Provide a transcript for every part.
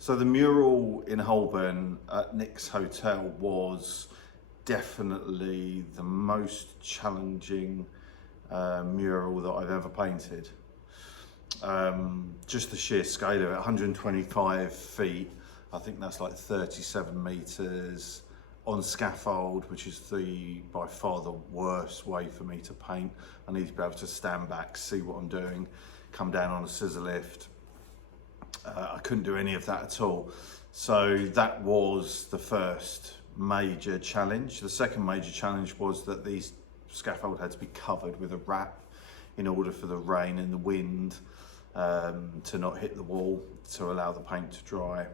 So the mural in Holborn at Nick's Hotel was definitely the most challenging mural that I've ever painted. Just the sheer scale of it, 125 feet, I think that's like 37 meters on scaffold, which is by far the worst way for me to paint. I need to be able to stand back, see what I'm doing, come down on a scissor lift. I couldn't do any of that at all. So that was the first major challenge. The second major challenge was that these scaffold had to be covered with a wrap in order for the rain and the wind to not hit the wall, to allow the paint to dry,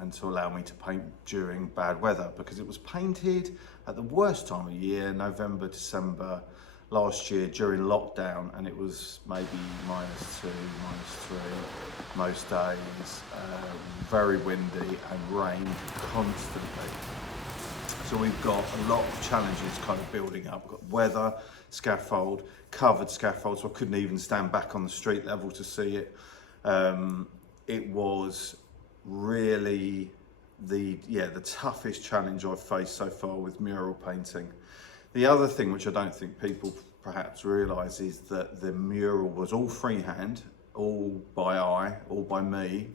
and to allow me to paint during bad weather, because it was painted at the worst time of year, November, December last year during lockdown, and it was maybe -2, -3 most days, very windy and rained constantly. So we've got a lot of challenges kind of building up. We've got weather, scaffold, covered scaffold, so I couldn't even stand back on the street level to see it. It was really the toughest challenge I've faced so far with mural painting. The other thing, which I don't think people perhaps realise, is that the mural was all freehand, all by eye, all by me.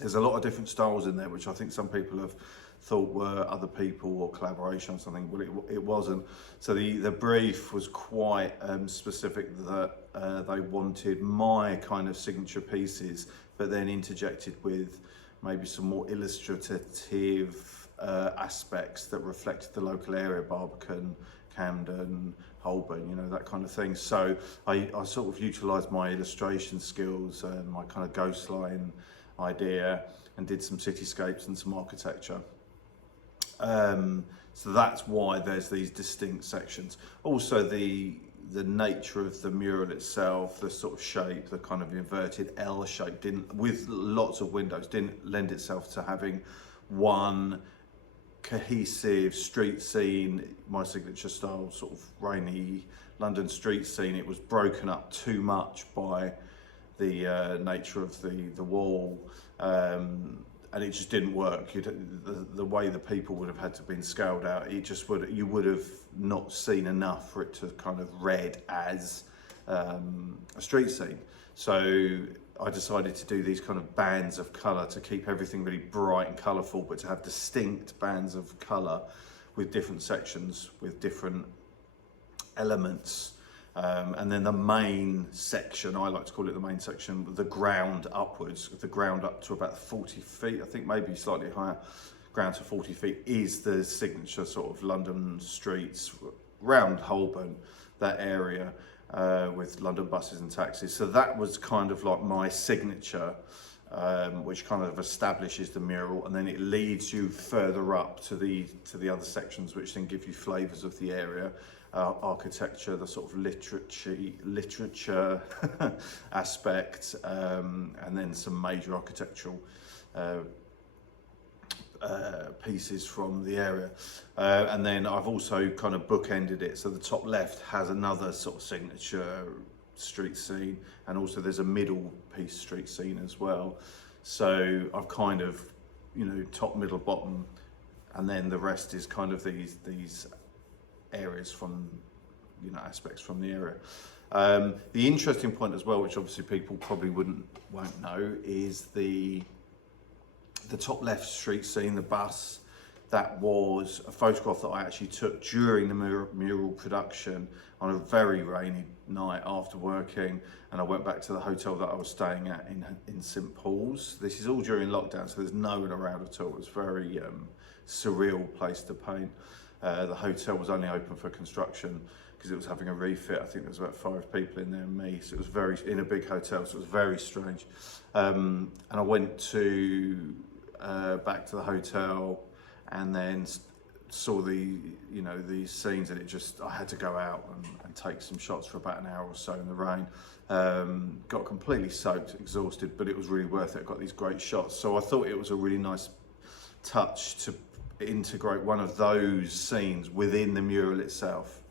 There's a lot of different styles in there, which I think some people have thought were other people or collaboration or something. Well, it wasn't. So the brief was quite specific, that they wanted my kind of signature pieces, but then interjected with maybe some more illustrative aspects that reflected the local area, Barbican, Camden, Holborn, you know, that kind of thing. So I sort of utilised my illustration skills and my kind of ghost line idea, and did some cityscapes and some architecture. So that's why there's these distinct sections. Also the nature of the mural itself, the sort of shape, the kind of inverted L shape, with lots of windows, didn't lend itself to having one cohesive street scene, my signature style, sort of rainy London street scene. It was broken up too much by the nature of the wall, and it just didn't work. The way the people would have had to been scaled out, you would have not seen enough for it to kind of read as a street scene. So I decided to do these kind of bands of colour to keep everything really bright and colourful, but to have distinct bands of colour with different sections, with different elements. And then the main section, I like to call it the main section, the ground upwards, the ground up to about 40 feet, I think maybe slightly higher, ground to 40 feet, is the signature sort of London streets, round Holborn, that area, with London buses and taxis. So that was kind of like my signature, which kind of establishes the mural, and then it leads you further up to the other sections, which then give you flavours of the area. Architecture, the sort of literature aspect, and then some major architectural pieces from the area. And then I've also kind of bookended it, so the top left has another sort of signature street scene, and also there's a middle piece street scene as well. So I've kind of, you know, top, middle, bottom, and then the rest is kind of these areas from, you know, aspects from the area. The interesting point as well, which obviously people probably won't know, is the top left street scene, the bus. That was a photograph that I actually took during the mural production on a very rainy night after working, and I went back to the hotel that I was staying at in St Paul's. This is all during lockdown, so there's no one around at all. It was a very surreal place to paint. The hotel was only open for construction because it was having a refit. I think there was about 5 people in there and me, so it was in a big hotel, so it was very strange. And I went to back to the hotel, and then saw these scenes, and I had to go out and take some shots for about an hour or so in the rain. Got completely soaked, exhausted, but it was really worth it. I got these great shots, so I thought it was a really nice touch to integrate one of those scenes within the mural itself.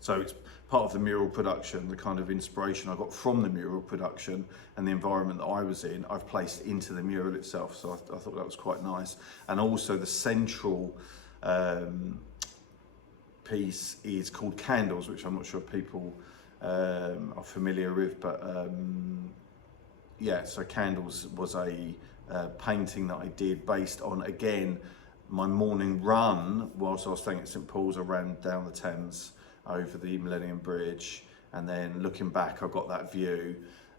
So it's part of the mural production, the kind of inspiration I got from the mural production and the environment that I was in, I've placed into the mural itself. So I thought that was quite nice. And also the central piece is called Candles, which I'm not sure people are familiar with, but yeah, so Candles was a painting that I did based on, again, my morning run whilst I was staying at St Paul's. I ran down the Thames over the Millennium Bridge, and then looking back, I got that view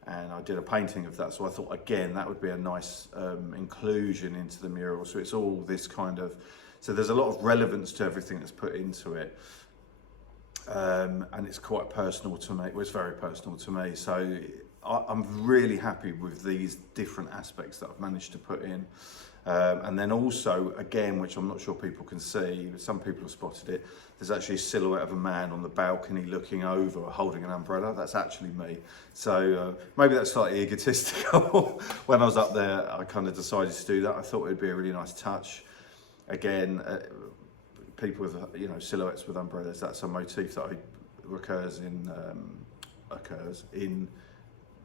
and I did a painting of that. So I thought, again, that would be a nice inclusion into the mural. So it's all this kind of, so there's a lot of relevance to everything that's put into it. And it's quite personal to me. Well, it's very personal to me. So I'm really happy with these different aspects that I've managed to put in. And then also, again, which I'm not sure people can see, but some people have spotted it, there's actually a silhouette of a man on the balcony looking over, holding an umbrella. That's actually me. So maybe that's slightly egotistical. When I was up there, I kind of decided to do that. I thought it would be a really nice touch. Again, people with, you know, silhouettes with umbrellas, that's a motif that occurs in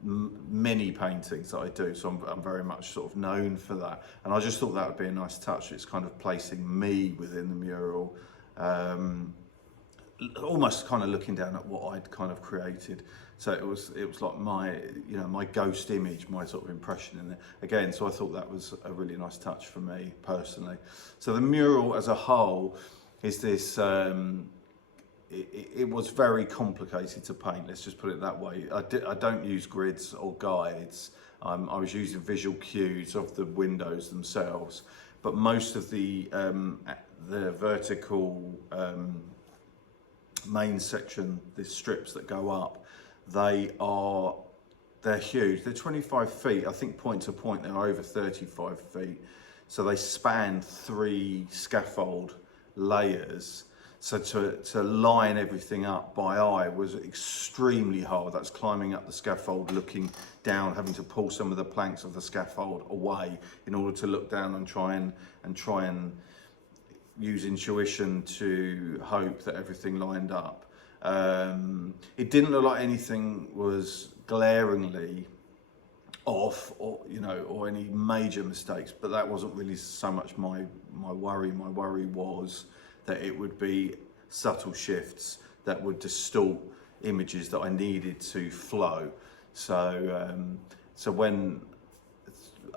many paintings that I do, so I'm very much sort of known for that, and I just thought that would be a nice touch. It's kind of placing me within the mural, almost kind of looking down at what I'd kind of created. So it was like my, you know, my ghost image, my sort of impression in it again. So I thought that was a really nice touch for me personally. So the mural as a whole is this. It was very complicated to paint, let's just put it that way. I don't use grids or guides. I was using visual cues of the windows themselves, but most of the vertical main section, the strips that go up, they're huge. They're 25 feet, I think point to point they're over 35 feet. So they span 3 scaffold layers. So to line everything up by eye was extremely hard. That's climbing up the scaffold, looking down, having to pull some of the planks of the scaffold away in order to look down and try and use intuition to hope that everything lined up. It didn't look like anything was glaringly off, or you know, or any major mistakes, but that wasn't really so much my worry. My worry was that it would be subtle shifts that would distort images that I needed to flow. So when,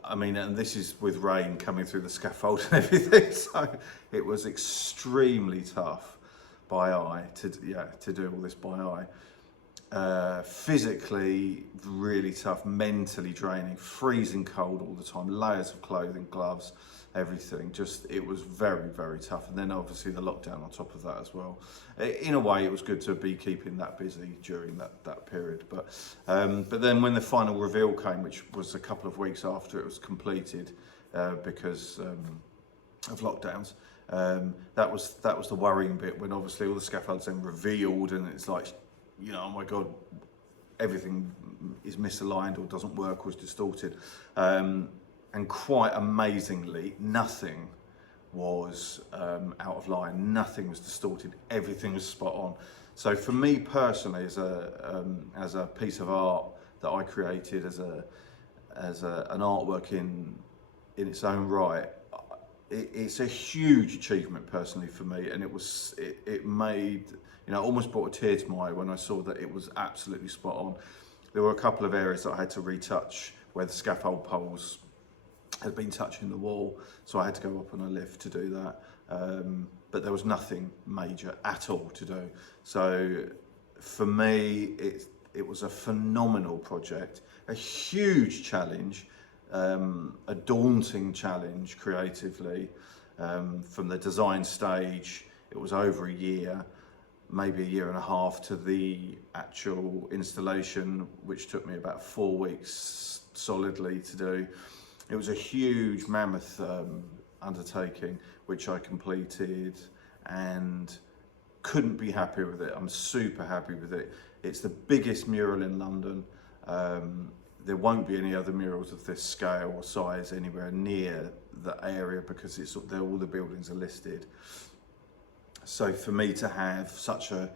I mean, and this is with rain coming through the scaffold and everything, so it was extremely tough by eye to do all this by eye. Physically really tough, mentally draining, freezing cold all the time, layers of clothing, gloves, everything. Just, it was very, very tough. And then obviously the lockdown on top of that as well. In a way, it was good to be keeping that busy during that period. But then when the final reveal came, which was a couple of weeks after it was completed, because of lockdowns, that was the worrying bit, when obviously all the scaffolds then revealed, and it's like, you know, oh my God, everything is misaligned or doesn't work or is distorted. And quite amazingly, nothing was out of line, nothing was distorted, everything was spot on. So for me personally, as a piece of art that I created, as an artwork in its own right, it's a huge achievement personally for me, and it made, you know, almost brought a tear to my eye when I saw that it was absolutely spot on. There were a couple of areas that I had to retouch where the scaffold poles had been touching the wall, so I had to go up on a lift to do that. But there was nothing major at all to do. So for me, it was a phenomenal project, a huge challenge, a daunting challenge creatively. From the design stage, it was over a year, maybe a year and a half, to the actual installation, which took me about 4 weeks solidly to do. It was a huge mammoth undertaking, which I completed and couldn't be happier with it. I'm super happy with it. It's the biggest mural in London. There won't be any other murals of this scale or size anywhere near the area, because all the buildings are listed. So for me to have such a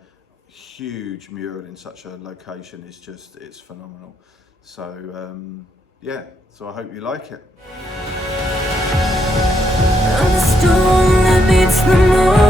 huge mural in such a location is just, it's phenomenal. So yeah, so I hope you like it. I'm the storm that meets the moon.